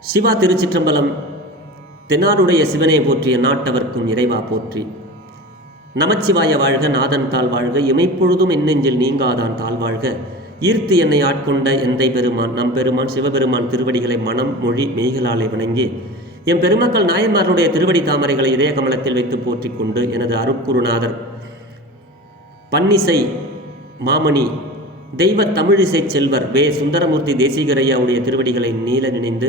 சிவா திருச்சிற்றம்பலம் தென்னாடுடைய சிவனை போற்றிய நாட்டவர்க்கும் இறைவா போற்றி. நமச்சிவாய வாழ்க நாதன் தாழ் வாழ்க இமைப்பொழுதும் என்னெஞ்சில் நீங்காதான் தாழ் வாழ்க. ஈர்த்து என்னை ஆட்கொண்ட எந்தை பெருமான் நம் பெருமான் சிவபெருமான் திருவடிகளை மனம் மொழி மெய்களாலே வணங்கி என் பெருமக்கள் நாயன்மார்களுடைய திருவடி தாமரைகளை இதய கமலத்தில் வைத்து போற்றிக் கொண்டு எனது அருக்குருநாதர் பன்னிசை மாமணி தெய்வ தமிழிசை செல்வர் வே. சுந்தரமூர்த்தி தேசிகரையாவுடைய திருவடிகளை நீல நினைந்து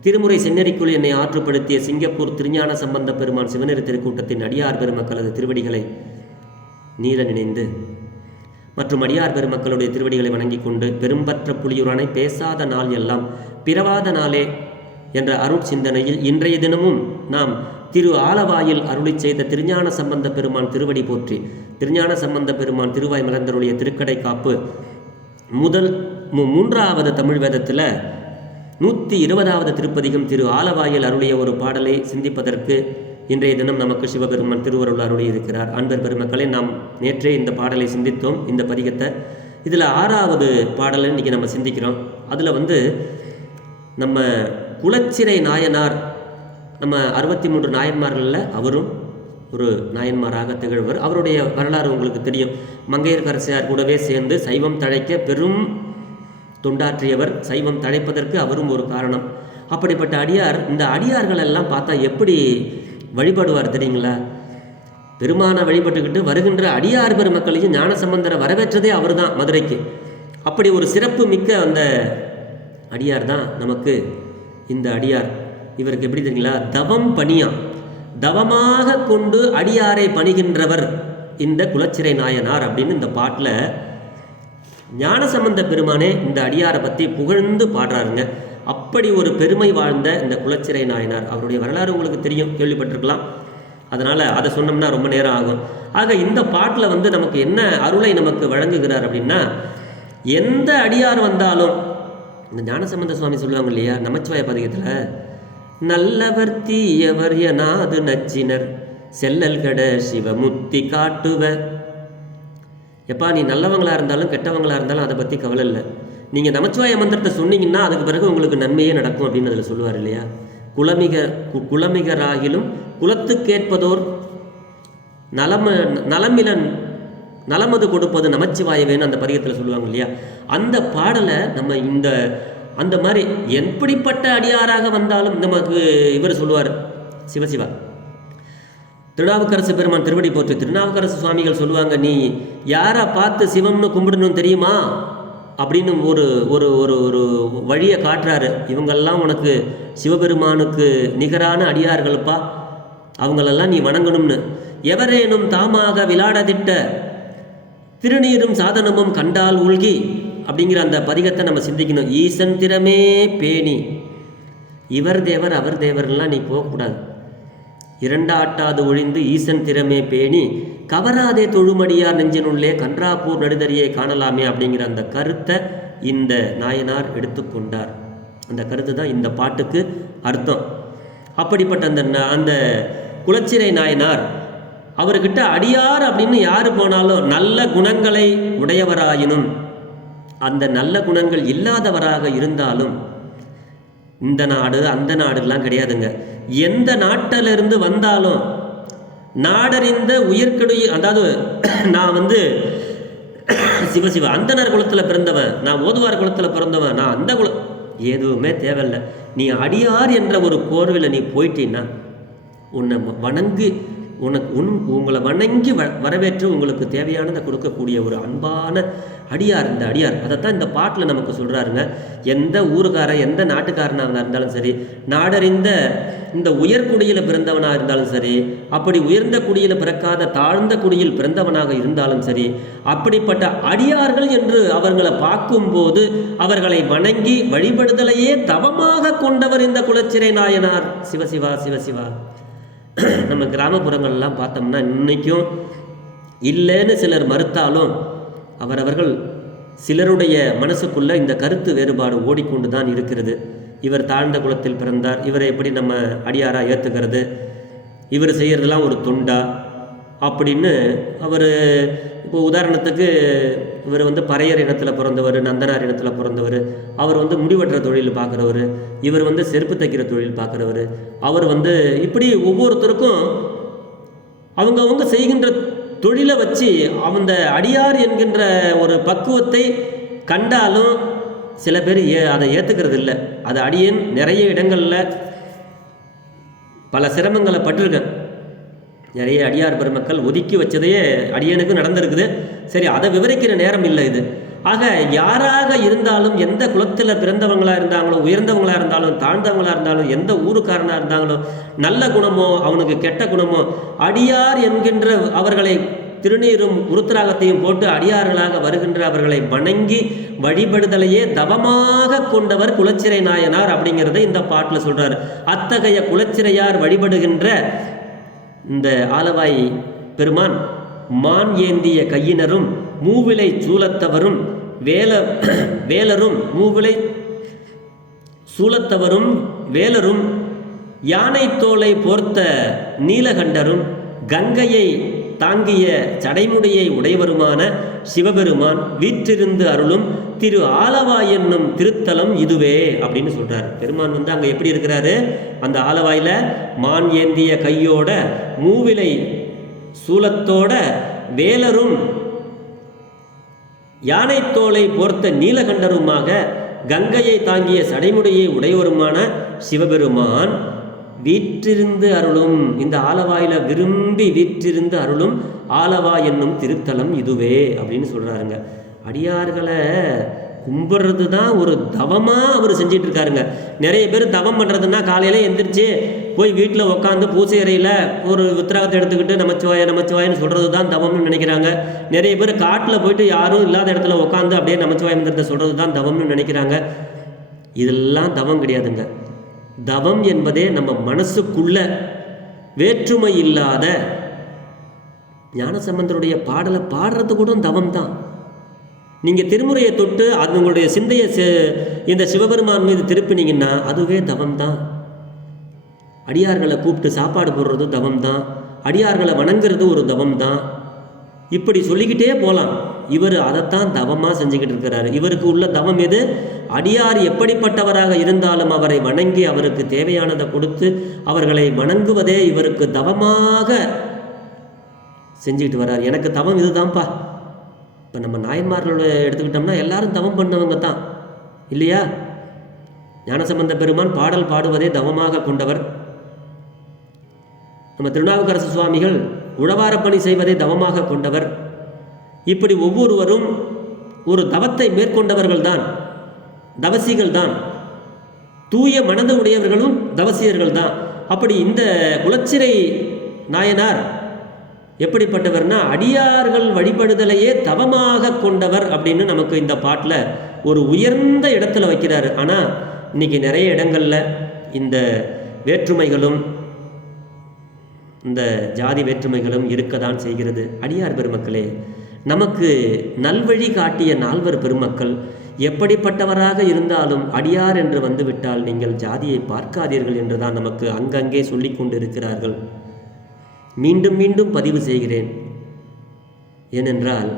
திருமுறை செந்நெறிக்குள் என்னை ஆற்றுப்படுத்திய சிங்கப்பூர் திருஞான சம்பந்த பெருமான் சிவனரி திருக்கூட்டத்தின் அடியார் பெருமக்களது திருவடிகளை நீர நினைந்து மற்றும் அடியார் பெருமக்களுடைய திருவடிகளை வணங்கிக் கொண்டு பெரும்பற்ற புலியுரானை பேசாத நாள் எல்லாம் பிறவாத நாளே என்ற அருள் சிந்தனையில் இன்றைய தினமும் நாம் திரு ஆலவாயில் அருளி செய்த திருஞான சம்பந்த பெருமான் திருவடி போற்றி திருஞான சம்பந்த பெருமான் திருவாய் மலர்ந்தருடைய திருக்கடை காப்பு முதல் மு- மூன்றாவது தமிழ் வேதத்தில் நூற்றி இருபதாவது திருப்பதிகம் திரு ஆலவாயில் அருளிய ஒரு பாடலை சிந்திப்பதற்கு இன்றைய தினம் நமக்கு சிவபெருமான் திருவருள் அருளி இருக்கிறார். அன்பர் பெருமக்களை நாம் நேற்றே இந்த பாடலை சிந்தித்தோம். இந்த பதிகத்தை இதில் ஆறாவது பாடலை இன்றைக்கி நம்ம சிந்திக்கிறோம். அதில் வந்து நம்ம குலச்சிறை நாயனார் நம்ம அறுபத்தி மூன்று நாயன்மார்களில் அவரும் ஒரு நாயன்மாராக திகழ்வர். அவருடைய வரலாறு உங்களுக்கு தெரியும். மங்கையர்கரசியார் கூடவே சேர்ந்து சைவம் தழைக்க பெரும் தொண்டாற்றியவர் சைவம் தழைப்பதற்கு அவரும் ஒரு காரணம். அப்படிப்பட்ட அடியார் இந்த அடியார்கள் எல்லாம் பார்த்தா எப்படி வழிபடுவார் தெரியுங்களா? பெருமானை வழிபட்டுக்கிட்டு வருகின்ற அடியார் பெருமக்களையும் ஞானசம்பந்தரை வரவேற்றதே அவர்தான் மதுரைக்கு. அப்படி ஒரு சிறப்பு மிக்க அந்த அடியார் தான் நமக்கு இந்த அடியார். இவருக்கு எப்படி தெரியுங்களா? தவம் பணியாம் தவமாக கொண்டு அடியாரை பணிகின்றவர் இந்த குலச்சிறை நாயனார் அப்படின்னு இந்த பாட்டில் ஞானசம்பந்த பெருமானே இந்த அடியாரை பற்றி புகழ்ந்து பாடுறாருங்க. அப்படி ஒரு பெருமை வாழ்ந்த இந்த குலச்சிறை நாயனார் அவருடைய வரலாறு உங்களுக்கு தெரியும் கேள்விப்பட்டிருக்கலாம். அதனால் அதை சொன்னோம்னா ரொம்ப நேரம் ஆகும். ஆக இந்த பாட்டில் வந்து நமக்கு என்ன அருளை நமக்கு வழங்குகிறார் அப்படின்னா எந்த அடியார் வந்தாலும் இந்த ஞானசம்பந்த சுவாமி சொல்லுவாங்க இல்லையா நமச்சிவாய பதிகத்தில் நல்லவர் தீயவர் எனாது நச்சினர் செல்லல் கட சிவமுத்தி காட்டுவர் எப்பா நீ நல்லவங்களாக இருந்தாலும் கெட்டவங்களாக இருந்தாலும் அதை பற்றி கவலை இல்லை. நீங்கள் நமச்சிவாய மந்திரத்தை சொன்னீங்கன்னா அதுக்கு பிறகு உங்களுக்கு நன்மையே நடக்கும் அப்படின்னு அதில் சொல்லுவார் இல்லையா? குலமிக கு- குலமிகராகிலும் குலத்துக்கேற்பதோர் நலம நலமிலன் நலமது கொடுப்பது நமச்சிவாயவேன்னு அந்த பதிகத்தில் சொல்லுவாங்க இல்லையா? அந்த பாடலை நம்ம இந்த அந்த மாதிரி எப்படிப்பட்ட அடியாராக வந்தாலும் நமக்கு இவர் சொல்லுவார் சிவசிவா. திருநாவுக்கரசு பெருமான் திருவடி போற்றி திருநாவுக்கரசு சுவாமிகள் சொல்லுவாங்க நீ யாரை பார்த்து சிவம்னு கும்பிடணும் தெரியுமா? அப்படின்னு ஒரு ஒரு ஒரு ஒரு வழியை காட்டுறாரு. இவங்கெல்லாம் உனக்கு சிவபெருமானுக்கு நிகரான அடியார்கள்ப்பா. அவங்களெல்லாம் நீ வணங்கணும்னு. எவரேனும் தாமாக விளாடதிட்ட திருநீரும் சாதனமும் கண்டால் உள்கி அப்படிங்கிற அந்த பதிகத்தை நம்ம சிந்திக்கணும். ஈசன் திறமே பேணி. இவர் தேவர் அவர் தேவர்லாம் நீ போகக்கூடாது. இரண்டாட்டாது ஒழிந்து ஈசன் திறமே பேணி கவராதே தொழுமடியார் நெஞ்சினுள்ளே கன்றாப்பூர் நடுதறியை காணலாமே அப்படிங்கிற அந்த கருத்தை இந்த நாயனார் எடுத்துக்கொண்டார் அந்த கருத்து தான் இந்த பாட்டுக்கு அர்த்தம். அப்படிப்பட்ட அந்த அந்த குலச்சிறை நாயனார் அவர்கிட்ட அடியார் அப்படின்னு யார் போனாலும் நல்ல குணங்களை உடையவராயினும் அந்த நல்ல குணங்கள் இல்லாதவராக இருந்தாலும் இந்த நாடு அந்த நாடுலாம் கிடையாதுங்க. எந்த நாட்டிலிருந்து வந்தாலும் நாடறிந்த உயர்கடு அதாவது நான் வந்து சிவசிவ அந்தனர் குலத்தில் பிறந்தவன் நான் ஓதுவார் குலத்தில் பிறந்தவன் நான் அந்த குல எதுவுமே தேவையில்லை. நீ அடியார் என்ற ஒரு கோர்வில் நீ போயிட்டீன்னா உன்னை வணங்கி உனக்கு உன் உங்களை வணங்கி வ வரவேற்று உங்களுக்கு தேவையானதை கொடுக்கக்கூடிய ஒரு அன்பான அடியார் இந்த அடியார். அதைத்தான் இந்த பாட்டில் நமக்கு சொல்கிறாருங்க எந்த ஊருக்காரன் எந்த நாட்டுக்காரனாக இருந்தாலும் சரி நாடறிந்த இந்த உயர்குடியில் பிறந்தவனாக இருந்தாலும் சரி அப்படி உயர்ந்த குடியில் பிறக்காத தாழ்ந்த குடியில் பிறந்தவனாக இருந்தாலும் சரி அப்படிப்பட்ட அடியார்கள் என்று அவர்களை பார்க்கும்போது அவர்களை வணங்கி வழிபடுதலையே தவமாக கொண்டவர் இந்த குலச்சிறை நாயனார். சிவசிவா சிவசிவா நம்ம கிராமப்புறங்கள்லாம் பார்த்தோம்னா இன்னைக்கும் இல்லைன்னு சிலர் மறுத்தாலும் அவரவர்கள் சிலருடைய மனசுக்குள்ள இந்த கருத்து வேறுபாடு ஓடிக்கொண்டு தான் இருக்கிறது. இவர் தாழ்ந்த குலத்தில் பிறந்தார். இவரை எப்படி நம்ம அடியாராக ஏற்றுக்கிறது இவர் செய்கிறதெல்லாம் ஒரு தொண்டா? அப்படின்னு அவர் இப்போ உதாரணத்துக்கு இவர் வந்து பறையர் இனத்தில் பிறந்தவர் நந்தனார் இனத்தில் பிறந்தவர். அவர் வந்து முடிவெட்டுற தொழில் பார்க்குறவர். இவர் வந்து செருப்பு தைக்கிற தொழில் பார்க்குறவர். அவர் வந்து இப்படி ஒவ்வொருத்தருக்கும் அவங்கவுங்க செய்கின்ற தொழிலை வச்சு அந்த அடியார் என்கின்ற ஒரு பக்குவத்தை கண்டாலும் சில பேர் ஏ அதை ஏற்றுக்கிறது இல்லை. அது அடியேன் நிறைய இடங்களில் பல சிரமங்களை பட்டிருக்கேன். நிறைய அடியார் பெருமக்கள் ஒதுக்கி வச்சதையே அடியனுக்கு நடந்திருக்குது. சரி அதை விவரிக்கிற நேரம் இல்லை இது. ஆக யாராக இருந்தாலும் எந்த குலத்தில் பிறந்தவங்களாக இருந்தாங்களோ உயர்ந்தவங்களாக இருந்தாலும் தாழ்ந்தவங்களாக இருந்தாலும் எந்த ஊருக்காரனாக இருந்தாங்களோ நல்ல குணமோ அவனுக்கு கெட்ட குணமோ அடியார் என்கின்ற அவர்களை திருநீரும் உருத்திராகத்தையும் போட்டு அடியார்களாக வருகின்ற அவர்களை வணங்கி வழிபடுதலையே தவமாக கொண்டவர் குலச்சிறை நாயனார் அப்படிங்கிறத இந்த பாட்டில் சொல்றார். அத்தகைய குலச்சிறையார் வழிபடுகின்ற இந்த ஆலவாய் பெருமான் மான் ஏந்திய கையினரும் மூவிலை சூலத்தவரும் வேல வேலரும் மூவிலை சூலத்தவரும் வேலரும் யானை தோலை போர்த்த நீலகண்டரும் கங்கையை தாங்கிய சடைமுடியை உடையவருமான சிவபெருமான் வீற்றிருந்து அருளும் திரு ஆலவாய் என்னும் திருத்தலம் இதுவே அப்படின்னு சொல்றார். பெருமான் வந்து அங்கே எப்படி இருக்கிறாரு? அந்த ஆலவாயில் மான் ஏந்திய கையோட மூவிலை சூலத்தோட வேலரும் யானைத்தோலை போர்த்த நீலகண்டருமாக கங்கையை தாங்கிய சடைமுடியை உடையவருமான சிவபெருமான் வீற்றிருந்து அருளும். இந்த ஆலவாயில விரும்பி வீற்றிருந்து அருளும். ஆலவா என்னும் திருத்தலம் இதுவே அப்படின்னு சொல்றாருங்க. அடியார்களை கும்பிட்றது தான் ஒரு தவமாக அவர் செஞ்சிட்டு இருக்காருங்க நிறைய பேர் தவம் பண்ணுறதுன்னா காலையில் எந்திரிச்சு போய் வீட்டில் உட்காந்து பூசை அறையில் ஒரு உத்திராகத்தை எடுத்துக்கிட்டு நமச்சிவாய நமச்சிவாயன்னு சொல்கிறது தான் தவம்னு நினைக்கிறாங்க. நிறைய பேர் காட்டில் போயிட்டு யாரும் இல்லாத இடத்துல உட்காந்து அப்படியே நமச்சிவாய மந்திரத்தை சொல்கிறது தான் தவம்னு நினைக்கிறாங்க. இதெல்லாம் தவம் கிடையாதுங்க. தவம் என்பதே நம்ம மனசுக்குள்ள வேற்றுமை இல்லாத ஞானசம்பந்தருடைய பாடலை பாடுறது கூட தவம் தான் நீங்கள் திருமுறையை தொட்டு அது உங்களுடைய சிந்தையை இந்த சிவபெருமான் மீது திருப்பினீங்கன்னா அதுவே தவம் தான் அடியார்களை கூப்பிட்டு சாப்பாடு போடுறது தவம் தான் அடியார்களை வணங்குறது ஒரு தவம் தான் இப்படி சொல்லிக்கிட்டே போகலாம் இவர் அதைத்தான் தவமாக செஞ்சுக்கிட்டு இருக்கிறாரு. இவருக்கு உள்ள தவம் எது? அடியார் எப்படிப்பட்டவராக இருந்தாலும் அவரை வணங்கி அவருக்கு தேவையானதை கொடுத்து அவர்களை வணங்குவதே இவருக்கு தவமாக செஞ்சுக்கிட்டு வர்றார். எனக்கு தவம் இதுதான்ப்பா. இப்போ நம்ம நாயன்மார்களோட எடுத்துக்கிட்டோம்னா எல்லாரும் தவம் பண்ணவங்க தான். இல்லையா? ஞானசம்பந்த பெருமான் பாடல் பாடுவதே தவமாக கொண்டவர். நம்ம திருநாவுக்கரசு சுவாமிகள் உழவாரப் பணி செய்வதை தவமாக கொண்டவர். இப்படி ஒவ்வொருவரும் ஒரு தவத்தை மேற்கொண்டவர்கள் தான் தவசிகள் தான் தூய மனது உடையவர்களும் தவசியர்கள் தான் அப்படி இந்த குலச்சிறை நாயனார் எப்படிப்பட்டவர்னா அடியார்கள் வழிபடுதலையே தவமாக கொண்டவர் அப்படின்னு நமக்கு இந்த பாட்டில் ஒரு உயர்ந்த இடத்துல வைக்கிறாரு. ஆனால் இன்னைக்கு நிறைய இடங்களில் இந்த வேற்றுமைகளும் இந்த ஜாதி வேற்றுமைகளும் இருக்கத்தான் செய்கிறது. அடியார் பெருமக்களே நமக்கு நல்வழி காட்டிய நால்வர் பெருமக்கள் எப்படிப்பட்டவராக இருந்தாலும் அடியார் என்று வந்துவிட்டால் நீங்கள் ஜாதியை பார்க்காதீர்கள் என்றுதான் நமக்கு அங்கங்கே சொல்லிக் கொண்டிருக்கிறார்கள். மீண்டும் மீண்டும் பதிவு செய்கிறேன். ஏனென்றால்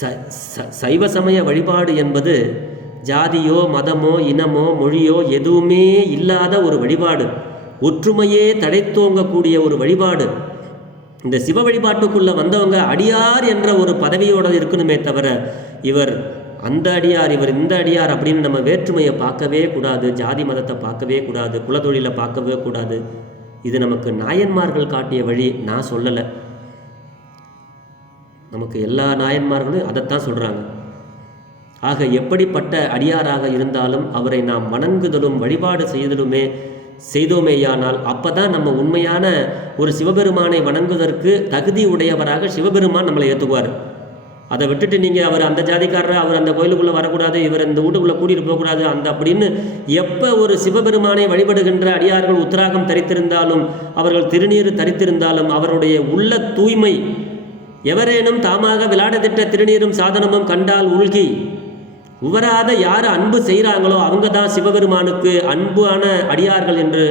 ச- ச- சைவ சமய வழிபாடு என்பது ஜாதியோ மதமோ இனமோ மொழியோ எதுவுமே இல்லாத ஒரு வழிபாடு. ஒற்றுமையே தடைத்தோங்கக்கூடிய ஒரு வழிபாடு. இந்த சிவ வழிபாட்டுக்குள்ளே வந்தவங்க அடியார் என்ற ஒரு பதவியோடு இருக்கணுமே தவிர இவர் அந்த அடியார் இவர் இந்த அடியார் அப்படின்னு நம்ம வேற்றுமையை பார்க்கவே கூடாது ஜாதி மதத்தை பார்க்கவே கூடாது குலத்தொழிலை பார்க்கவே கூடாது. இது நமக்கு நாயன்மார்கள் காட்டிய வழி நான் சொல்லலை. நமக்கு எல்லா நாயன்மார்களும் அதைத்தான் சொல்கிறாங்க ஆக எப்படிப்பட்ட அடியாராக இருந்தாலும் அவரை நாம் வணங்குதலும் வழிபாடு செய்தலுமே செய்தோமேயானால் அப்பதான் நம்ம உண்மையான ஒரு சிவபெருமானை வணங்குவதற்கு தகுதி உடையவராக சிவபெருமான் நம்மளை ஏற்றுக்குவார் அதை விட்டுட்டு நீங்கள் அவர் அந்த ஜாதிக்காரர் அவர் அந்த கோயிலுக்குள்ளே வரக்கூடாது இவர் இந்த வீட்டுக்குள்ளே கூட்டிகிட்டு போகக்கூடாது அந்த அப்படின்னு எப்போ ஒரு சிவபெருமானை வழிபடுகின்ற அடியார்கள் உத்தராகம் தரித்திருந்தாலும் அவர்கள் திருநீர் தரித்திருந்தாலும் அவருடைய உள்ள தூய்மை எவரேனும் தாமாக விளாட திட்ட திருநீரும் சாதனமும் கண்டால் உள்கி உவராத யார் அன்பு செய்கிறாங்களோ அவங்க தான் சிவபெருமானுக்கு அன்பான அடியார்கள் என்று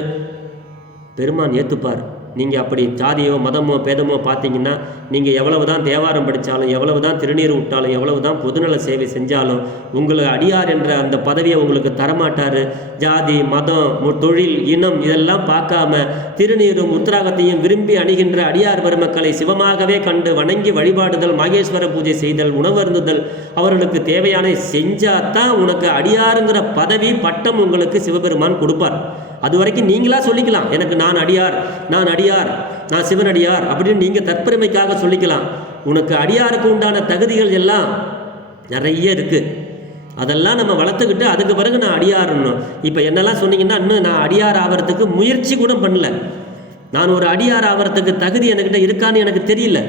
பெருமான் ஏத்துப்பார். நீங்கள் அப்படி ஜாதியோ மதமோ பேதமோ பார்த்தீங்கன்னா நீங்கள் எவ்வளவு தான் தேவாரம் படித்தாலும் எவ்வளவு தான் திருநீர் விட்டாலும் எவ்வளவு தான் பொதுநல சேவை செஞ்சாலும் உங்களை அடியார் என்ற அந்த பதவியை உங்களுக்கு தரமாட்டார். ஜாதி மதம் மு- தொழில் இனம் இதெல்லாம் பார்க்காம திருநீரும் உத்தராகத்தையும் விரும்பி அணிகின்ற அடியார் பெருமக்களை சிவமாகவே கண்டு வணங்கி வழிபாடுதல் மாகேஸ்வர பூஜை செய்தல் உணவருந்துதல் அவர்களுக்கு தேவையான செஞ்சாதான் உனக்கு அடியாருங்கிற பதவி பட்டம் உங்களுக்கு சிவபெருமான் கொடுப்பார். அது வரைக்கும் நீங்களா சொல்லிக்கலாம் எனக்கு நான் அடியார் நான் அடியார் நான் சிவனடியார் அப்படின்னு நீங்கள் தற்பெருமைக்காக சொல்லிக்கலாம். உனக்கு அடியாருக்கு உண்டான தகுதிகள் எல்லாம் நிறைய இருக்குது அதெல்லாம் நம்ம வளர்த்துக்கிட்டு அதுக்கு பிறகு நான் அடியாரணும் இப்போ என்னெல்லாம் சொன்னீங்கன்னா இன்னும் நான் அடியார் ஆகிறதுக்கு முயற்சி கூட பண்ணல. நான் ஒரு அடியார் ஆகிறதுக்கு தகுதி என்கிட்ட இருக்கான்னு எனக்கு தெரியல.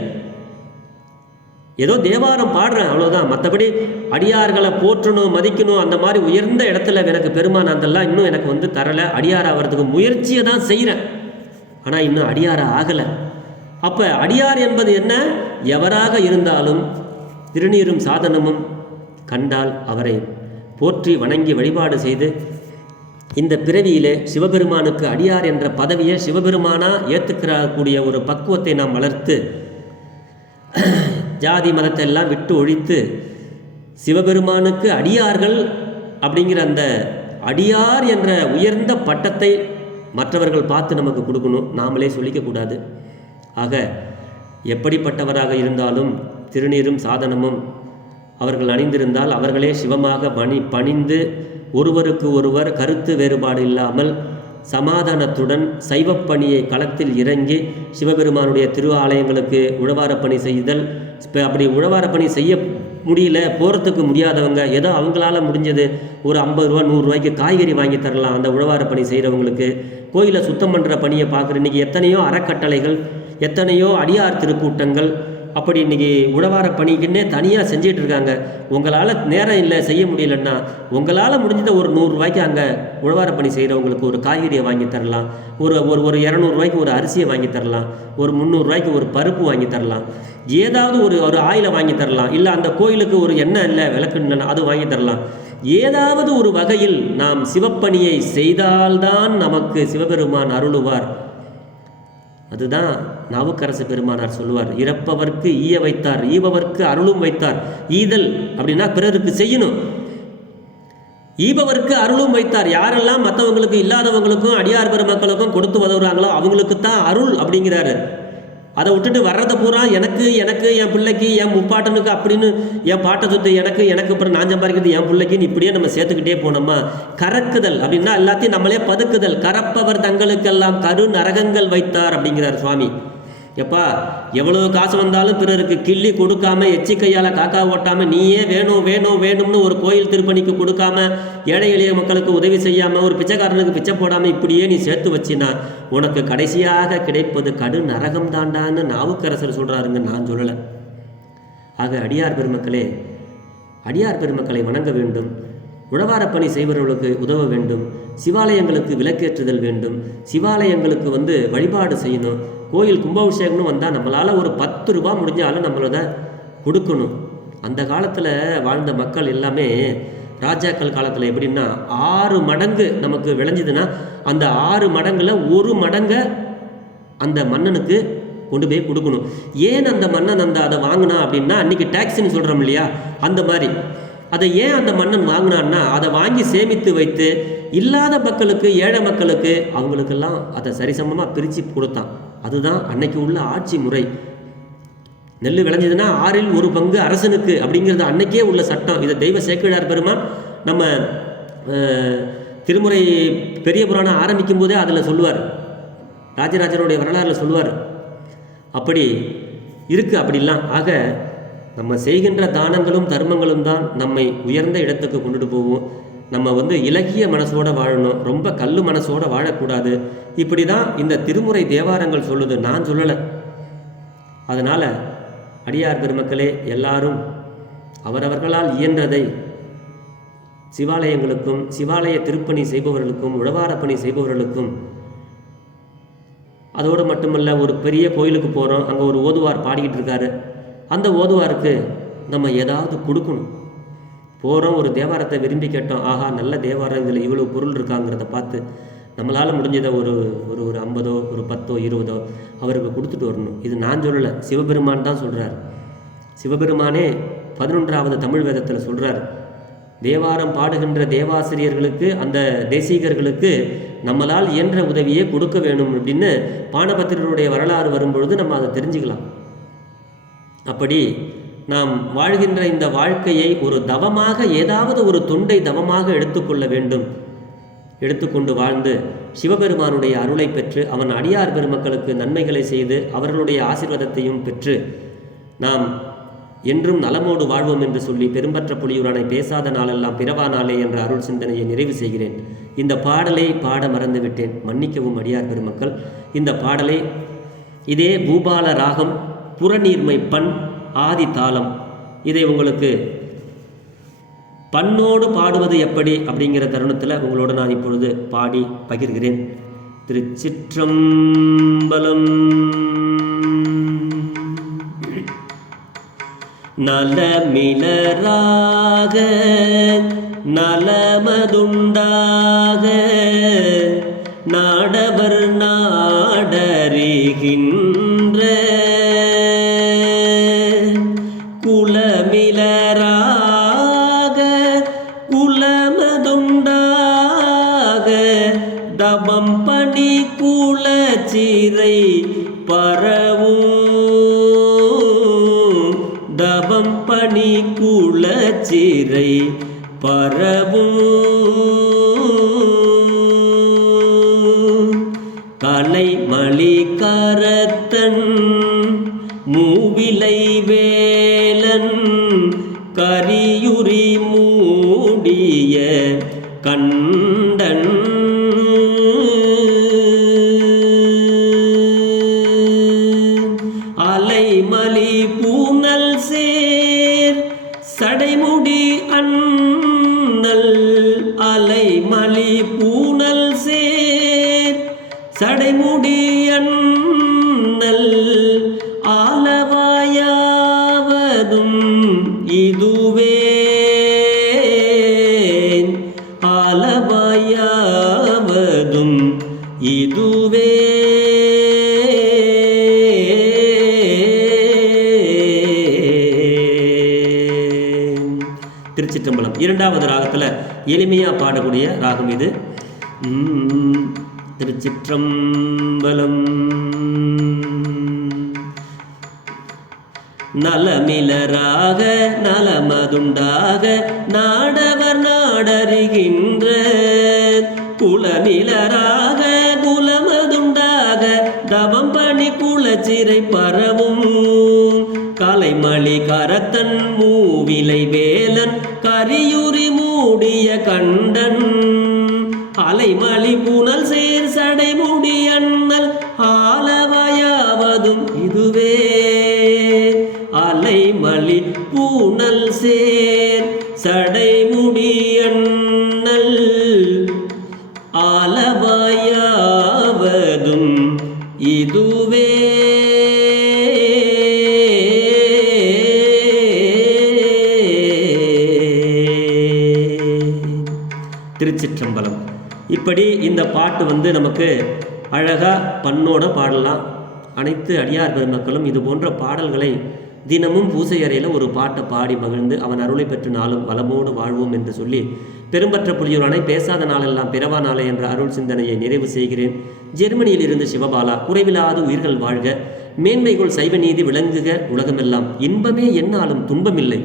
ஏதோ தேவாரம் பாடுறேன் அவ்வளோதான் மற்றபடி அடியார்களை போற்றணும் மதிக்கணும் அந்த மாதிரி உயர்ந்த இடத்துல எனக்கு பெருமான் அதெல்லாம் இன்னும் எனக்கு வந்து தரலை. அடியார் ஆகிறதுக்கு முயற்சியை தான் செய்கிறேன். ஆனால் இன்னும் அடியார ஆகலை. அப்போ அடியார் என்பது என்ன? எவராக இருந்தாலும் திருநீரும் சாதனமும் கண்டால் அவரை போற்றி வணங்கி வழிபாடு செய்து இந்த பிறவியிலே சிவபெருமானுக்கு அடியார் என்ற பதவியை சிவபெருமானா ஏற்றுக்கிறக்கூடிய ஒரு பக்குவத்தை நாம் வளர்த்து ஜாதி மதத்தை எல்லாம் விட்டு ஒழித்து சிவபெருமானுக்கு அடியார்கள் அப்படிங்கிற அந்த அடியார் என்ற உயர்ந்த பட்டத்தை மற்றவர்கள் பார்த்து நமக்கு கொடுக்கணும். நாமளே சொல்லிக்கக்கூடாது. ஆக எப்படிப்பட்டவராக இருந்தாலும் திருநீரும் சாதனமும் அவர்கள் அணிந்திருந்தால் அவர்களே சிவமாக பணி பணிந்து ஒருவருக்கு ஒருவர் கருத்து வேறுபாடு இல்லாமல் சமாதானத்துடன் சைவப் பணியை களத்தில் இறங்கி சிவபெருமானுடைய திருவாலயங்களுக்கு உழவாரப் பணி செய்தல் இப்போ அப்படி உழவார பணி செய்ய முடியல போகிறதுக்கு முடியாதவங்க ஏதோ அவங்களால முடிஞ்சது ஒரு ஐம்பது ரூபா நூறுரூவாய்க்கு காய்கறி வாங்கி தரலாம் அந்த உழவார பணி செய்கிறவங்களுக்கு கோயிலை சுத்தம் பண்ணுற பணியை பார்க்குற இன்றைக்கி எத்தனையோ அறக்கட்டளைகள் எத்தனையோ அடியார் திருக்கூட்டங்கள் அப்படி இன்னைக்கு உழவார பணிக்குன்னே தனியாக செஞ்சிட்டு இருக்காங்க உங்களால் நேரம் இல்லை செய்ய முடியலன்னா உங்களால் முடிஞ்சத ஒரு நூறுரூவாய்க்கு அங்கே உழவார பணி செய்கிறவங்களுக்கு ஒரு காய்கறியை வாங்கி தரலாம். ஒரு ஒரு ஒரு இரநூறுவாய்க்கு ஒரு அரிசியை வாங்கி தரலாம். ஒரு முந்நூறுரூவாய்க்கு ஒரு பருப்பு வாங்கி தரலாம். ஏதாவது ஒரு ஒரு ஆயிலை வாங்கி தரலாம். இல்லை அந்த கோயிலுக்கு ஒரு எண்ணெய் இல்லை விளக்கு இல்லைன்னா அது வாங்கி தரலாம். ஏதாவது ஒரு வகையில் நாம் சிவப்பணியை செய்தால்தான் நமக்கு சிவபெருமான் அருளுவார். அதுதான் நாவுக்கரசு பெருமானார் சொல்லுவார் இறப்பவர்க்கு ஈய வைத்தார் ஈபவர்க்கு அருளும் வைத்தார். ஈதல் அப்படின்னா பிறருக்கு செய்யணும். ஈபவர்க்கு அருளும் வைத்தார். யாரெல்லாம் மற்றவங்களுக்கு இல்லாதவங்களுக்கும் அடியார் பெருமக்களுக்கும் கொடுத்து உதவுறாங்களோ அவங்களுக்கு தான் அருள் அப்படிங்கிறாரு. அதை விட்டுட்டு வர்றதை பூரா எனக்கு எனக்கு என் பிள்ளைக்கு என் முப்பாட்டனுக்கு அப்படின்னு என் பாட்டை சொத்து எனக்கு எனக்கு அப்புறம் நான் சம்பாதிக்கிறது என் பிள்ளைக்குன்னு இப்படியே நம்ம சேர்த்துக்கிட்டே போனோமா? கறக்குதல் அப்படின்னா எல்லாத்தையும் நம்மளே பதுக்குதல். கறப்பவர் தங்களுக்கெல்லாம் கரு நரகங்கள் வைத்தார் அப்படிங்கிறார் சுவாமி. எப்பா எவ்வளவு காசு வந்தாலும் பிறருக்கு கிள்ளி கொடுக்காம எச்சி கையால் காக்கா ஓட்டாமல் நீயே வேணும் வேணும் வேணும்னு ஒரு கோயில் திருப்பணிக்கு கொடுக்காம ஏழை எளிய மக்களுக்கு உதவி செய்யாமல் ஒரு பிச்சைக்காரனுக்கு பிச்சை போடாமல் இப்படியே நீ சேர்த்து வச்சினா உனக்கு கடைசியாக கிடைப்பது கடு நரகம் தாண்டான்னு நாவுக்கரசர் சொல்கிறாருங்க நான் சொல்லலை. ஆக அடியார் பெருமக்களே அடியார் பெருமக்களை வணங்க வேண்டும். உழவாரப் பணி செய்பவர்களுக்கு உதவ வேண்டும். சிவாலயங்களுக்கு விளக்கேற்றுதல் வேண்டும். சிவாலயங்களுக்கு வந்து வழிபாடு செய்யணும். கோயில் கும்பாபிஷேகம்னு வந்தால் நம்மளால் ஒரு பத்து ரூபா முடிஞ்சாலும் நம்மளோட கொடுக்கணும். அந்த காலத்தில் வாழ்ந்த மக்கள் எல்லாமே ராஜாக்கள் காலத்தில் எப்படின்னா ஆறு மடங்கு நமக்கு விளைஞ்சதுன்னா அந்த ஆறு மடங்கில் ஒரு மடங்கை அந்த மன்னனுக்கு கொண்டு போய் கொடுக்கணும். ஏன் அந்த மன்னன் அந்த அதை வாங்கினா அப்படின்னா அன்றைக்கி டேக்ஸின்னு சொல்கிறோம் இல்லையா? அந்த மாதிரி. அதை ஏன் அந்த மன்னன் வாங்கினான்னா அதை வாங்கி சேமித்து வைத்து இல்லாத மக்களுக்கு ஏழை மக்களுக்கு அவங்களுக்கெல்லாம் அதை சரிசமமாக பிரித்து கொடுத்தான். அதுதான் அன்னைக்கு உள்ள ஆட்சி முறை. நெல் விளைஞ்சதுன்னா ஆறில் ஒரு பங்கு அரசனுக்கு அப்படிங்கிறது அன்னைக்கே உள்ள சட்டம். இதை தெய்வ சேக்கிழார் பெருமான் நம்ம திருமுறை பெரிய புராணம் ஆரம்பிக்கும் போதே அதில் சொல்லுவார். ராஜராஜனுடைய வரலாறுல சொல்லுவார். அப்படி இருக்கு அப்படிலாம். ஆக நம்ம செய்கின்ற தானங்களும் தர்மங்களும் தான் நம்மை உயர்ந்த இடத்துக்கு கொண்டுட்டு போவோம் நம்ம வந்து இலகிய மனசோட வாழணும். ரொம்ப கல்லு மனசோட வாழக்கூடாது. இப்படி தான் இந்த திருமுறை தேவாரங்கள் சொல்லுது. நான் சொல்லலை. அதனால் அடியார் பெருமக்களே எல்லாரும் அவரவர்களால் இயன்றதை சிவாலயங்களுக்கும் சிவாலய திருப்பணி செய்பவர்களுக்கும் உழவாரப் பணி செய்பவர்களுக்கும் அதோடு மட்டுமல்ல ஒரு பெரிய கோயிலுக்கு போகிறோம் அங்கே ஒரு ஓதுவார் பாடிக்கிட்டு இருக்காரு. அந்த ஓதுவாருக்கு நம்ம ஏதாவது கொடுக்கணும். போகிறோம் ஒரு தேவாரத்தை விரும்பி கேட்டோம் ஆஹா நல்ல தேவாரம் இதில் இவ்வளோ பொருள் இருக்காங்கிறத பார்த்து நம்மளால் முடிஞ்சதை ஒரு ஒரு ஒரு ஐம்பதோ ஒரு பத்தோ இருபதோ அவருக்கு கொடுத்துட்டு வரணும். இது நான் சொல்லலை சிவபெருமான் தான் சொல்கிறார் சிவபெருமானே பதினொன்றாவது தமிழ் வேதத்தில் சொல்கிறார் தேவாரம் பாடுகின்ற தேவாசிரியர்களுக்கு அந்த தேசிகர்களுக்கு நம்மளால் இயன்ற உதவியை கொடுக்க வேணும் அப்படின்னு பானபத்திரருடைய வரலாறு வரும்பொழுது நம்ம அதை தெரிஞ்சுக்கலாம். அப்படி நாம் வாழ்கின்ற இந்த வாழ்க்கையை ஒரு தவமாக ஏதாவது ஒரு தொண்டை தவமாக எடுத்துக்கொள்ள வேண்டும். எடுத்துக்கொண்டு வாழ்ந்து சிவபெருமானுடைய அருளை பெற்று அவன் அடியார் பெருமக்களுக்கு நன்மைகளை செய்து அவர்களுடைய ஆசீர்வாதத்தையும் பெற்று நாம் என்றும் நலமோடு வாழ்வோம் என்று சொல்லி பெரும்பற்ற புலியூரானை பேசாத நாளெல்லாம் பிறவா நாளே என்ற அருள் சிந்தனையை நிறைவு செய்கிறேன். இந்த பாடலை பாட மறந்து விட்டேன் மன்னிக்கவும் அடியார் பெருமக்கள். இந்த பாடலை இதே பூபால ராகம் புறநீர்மை பண் ஆதி தாளம். இதை உங்களுக்கு பண்ணோடு பாடுவது எப்படி அப்படிங்கிற தருணத்தில் உங்களோட நான் இப்பொழுது பாடி பகிர்கிறேன். திருச்சிற்றம்பலம் நலமிலராக நலமதுண்டாக நாடவர் நாடறிகின்ற கலைமளி கரத்தன் மூவிலை வேலன் கரியுரி இதுவேன் ஆலவாயாவதும் இதுவே திருச்சிற்றம்பலம். இரண்டாவது ராகத்தில் எளிமையாக பாடக்கூடிய ராகம் இது. உம், திருச்சிற்றம்பலம். நலமிலராக உண்டாக நாடவர் நாடறிகின்ற குலமிலராக குலமதுண்டாக தவம் பணி குலச்சிறை பரவும். கலைமளி கரத்தன் மூவிலை வேலன் கரியுரி மூடிய கண்டன். அலைமளி புனல் சேர் சடை இப்படி இந்த பாட்டு வந்து நமக்கு அழகாக பண்ணோட பாடலாம். அனைத்து அடியார் பெருமக்களும் இது போன்ற பாடல்களை தினமும் பூசை அறையில் ஒரு பாட்டை பாடி மகிழ்ந்து அவன் அருளை பெற்று நாளும் வளமோடு வாழ்வோம் என்று சொல்லி பெரும்பற்ற புலியூரானை பேசாத நாளெல்லாம் பிறவா நாளே என்ற அருள் சிந்தனையை நிறைவு செய்கிறேன். ஜெர்மனியில் இருந்து சிவபாலா குறைவில்லாத உயிர்கள் வாழ்க மேன்மைகள் சைவ நீதி விளங்குக உலகமெல்லாம் இன்பமே என்னாலும் துன்பமில்லை.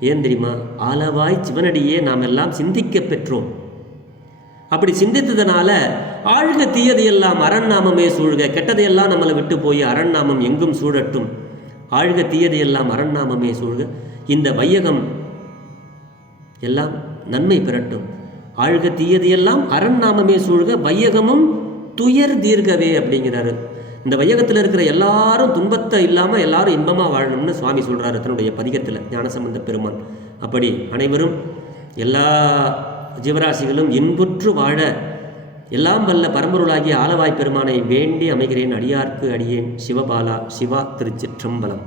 ஏன் தெரியுமா? ஆளவாய் சிவனடியே நாம் எல்லாம் சிந்திக்க பெற்றோம். அப்படி சிந்தித்ததுனால ஆழ்க தீயதையெல்லாம் அரண் நாமமே சூழ்க கெட்டதையெல்லாம் நம்மளை விட்டு போய் அரண் நாமம் எங்கும் சூழட்டும். ஆழ்க தீயதையெல்லாம் அரண் நாமமே சூழ்க. இந்த வையகம் எல்லாம் நன்மை பெறட்டும். ஆழ்க தீயதையெல்லாம் அரண் நாமமே சூழ்க வையகமும் துயர் தீர்க்கவே அப்படிங்கிறாரு. இந்த வையகத்தில் இருக்கிற எல்லாரும் துன்பத்தை இல்லாமல் எல்லாரும் இன்பமாக வாழணும்னு சுவாமி சொல்கிறாரு தன்னுடைய பதிகத்தில் ஞானசம்பந்த பெருமான். அப்படி அனைவரும் எல்லா ஜீவராசிகளும் இன்புற்று வாழ எல்லாம் வல்ல பரம்பொருளாகிய ஆலவாய் பெருமானை வேண்டி அமைகிறேன் அடியார்க்கு அடியேன் சிவபாலா சிவா திருச்சிற்றம்பலம்.